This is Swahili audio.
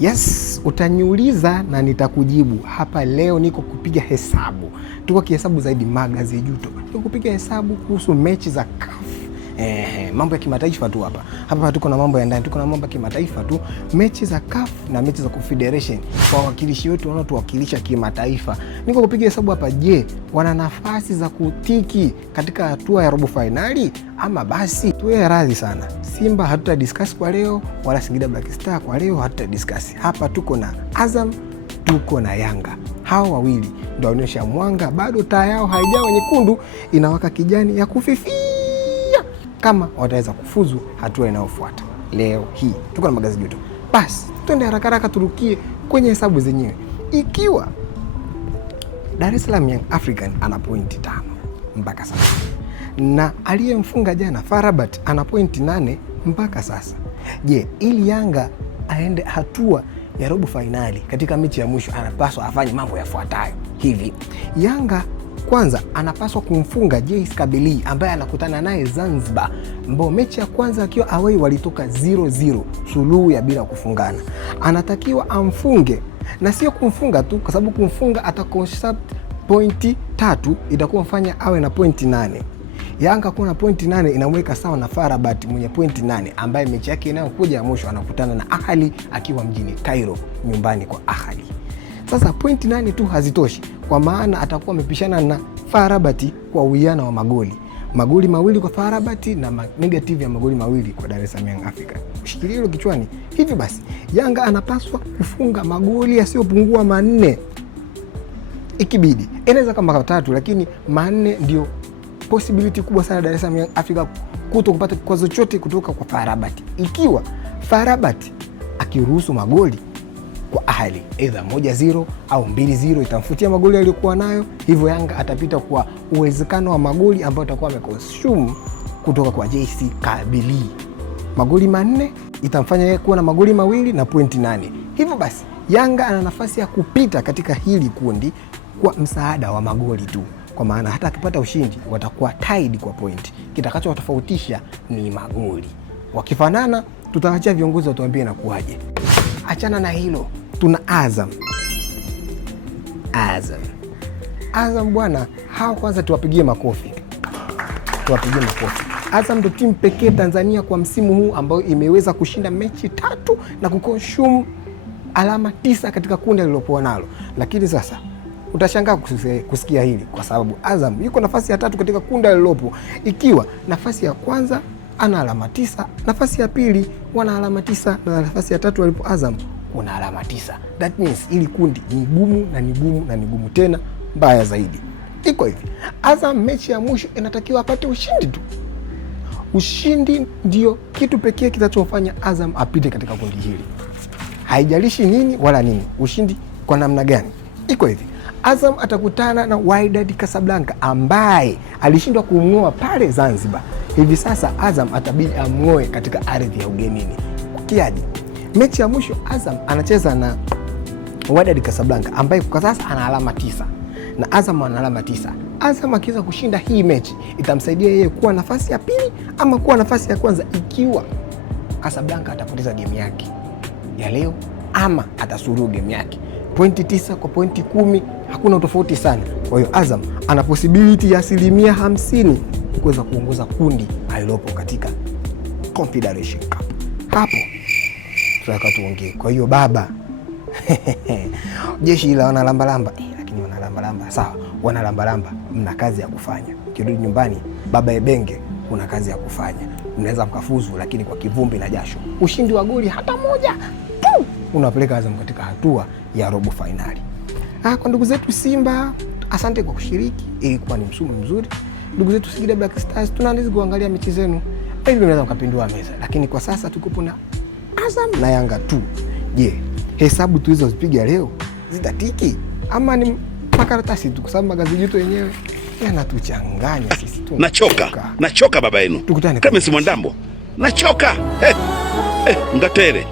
Yes, utaniuliza na nitakujibu. Hapa leo niko kupiga hesabu. Tuko kihesabu zaidi magazi juto. Niko kupiga hesabu kuhusu mechi za CAF. Mambo ya kimataifa tu hapa. Hapa tuko na mambo ya ndani, tuko na mambo ya kimataifa tu. Mechi za CAF na mechi za Confederation kwa wakilishi wetu wanaotuwakilisha kimataifa. Niko kupiga hesabu hapa, je, wana nafasi za kutiki katika hatua ya robo finali ama basi tuwe radhi sana. Simba hatuta discuss kwa leo, wala Singida Black Star kwa leo hatuta discuss. Hapa tuko na Azam, tuko na Yanga. Hao wawili ndio wanaonyesha mwanga, bado taa yao haijawa nyekundu, inawaka kijani ya kufifia kama wataweza kufuzu hatua inayofuata. Leo hii tuko na magazi joto. Basi twende haraka haraka turukie kwenye hesabu zenyewe. Ikiwa Dar es Salaam Young African ana pointi 5 mpaka sasa, na aliyemfunga jana FAR Rabat ana pointi 8 mpaka sasa, je, ili Yanga aende hatua ya robo finali katika mechi ya mwisho anapaswa afanye mambo yafuatayo hivi. Yanga kwanza anapaswa kumfunga JS Kabylie ambaye anakutana naye Zanzibar, ambao mechi ya kwanza akiwa away walitoka 0-0, suluhu ya bila kufungana. Anatakiwa amfunge, na sio kumfunga tu, kwa sababu kumfunga atakosa pointi 3, itakuwa mfanya awe na pointi 8. Yanga kuwa na pointi 8 inamweka sawa na FAR Rabat mwenye pointi 8 ambaye mechi yake inayokuja ya mwisho anakutana na Ahly akiwa mjini Cairo, nyumbani kwa Ahly. Sasa pointi 8 tu hazitoshi, kwa maana atakuwa amepishana na FAR Rabat kwa uwiano wa magoli mawili kwa FAR Rabat na negative ya magoli mawili kwa Dar es Salaam Young Africa. Ushikilie hilo kichwani. Hivi basi Yanga anapaswa kufunga magoli yasiyopungua 4. Ikibidi inaweza kama 3, lakini 4 ndio possibility kubwa sana Dar es Salaam Young Africa kuto kupata kikwazo chochote kutoka kwa FAR Rabat. Ikiwa FAR Rabat akiruhusu magoli kwa Ahly either 1-0 au 2-0, itamfutia magoli aliyokuwa nayo, hivyo Yanga atapita kwa uwezekano wa magoli ambayo atakuwa ameconsume kutoka kwa JS Kabylie. Magoli 4 itamfanya yeye kuwa na magoli 2 na pointi 8. Hivyo basi Yanga ana nafasi ya kupita katika hili kundi kwa msaada wa magoli tu, kwa maana hata akipata ushindi watakuwa tied kwa point. Kitakacho watofautisha ni magoli. Wakifanana tutawaachia viongozi watuambie na kuaje. Achana na hilo, tuna Azam bwana, hao kwanza tuwapigie makofi. Azam ndio timu pekee Tanzania kwa msimu huu ambayo imeweza kushinda mechi 3 na kukonsume alama 9 katika kundi alilokuwa nalo. Lakini sasa utashangaa kusikia hili, kwa sababu Azam yuko nafasi ya 3 katika kundi alilopo, ikiwa nafasi ya kwanza ana alama 9, nafasi ya pili wana alama 9, na nafasi ya 3 walipo Azam kuna alama 9. That means ili kundi ni gumu na ni gumu na ni gumu tena mbaya zaidi. Iko hivi, Azam mechi ya mwisho inatakiwa apate ushindi tu. Ushindi ndio kitu pekee kitachofanya Azam apite katika kundi hili. Haijalishi nini wala nini, ushindi kwa namna gani. Iko hivi, Azam atakutana na Wydad Casablanca ambaye alishindwa kumng'oa pale Zanzibar. Hivi sasa Azam atabidi amng'oe katika ardhi ya ugenini. Kiaje? Mechi ya mwisho Azam anacheza na Wydad Casablanca ambaye kwa sasa ana alama 9 na Azam ana alama 9. Azam akiweza kushinda hii mechi itamsaidia yeye kuwa nafasi ya pili ama kuwa nafasi ya kwanza, ikiwa Casablanca atapoteza game yake ya leo ama atasuru game yake. Pointi 9 kwa pointi 10, hakuna utofauti sana. Kwa hiyo Azam ana possibility ya 50% kuweza kuongoza kundi alilopo katika Confederation Cup. Hapo tunataka tuongee. Kwa hiyo baba jeshi la wanalambalamba, lakini wanalambalamba sawa, wanalambalamba mna kazi ya kufanya. Kirudi nyumbani baba Ebenge, kuna kazi ya kufanya. Mnaweza mkafuzu, lakini kwa kivumbi na jasho. Ushindi wa goli hata moja tu unapeleka Azam katika hatua ya robo finali. Kwa ndugu zetu Simba, asante kwa kushiriki, ilikuwa ni msumu mzuri. Ndugu zetu Singida Black Stars, tunaanza kuangalia mechi zenu ili mnaweza mkapindua meza, lakini kwa sasa tuko na Azam na Yanga tu. Je, hesabu tulizozipiga leo zitatiki ama ni makaratasi tu? Kwa sababu magazi yetu yenyewe yanatuchanganya sisi tu. Nachoka baba yenu. Tukutane kama si Mwandambo. Nachoka. Ngatere.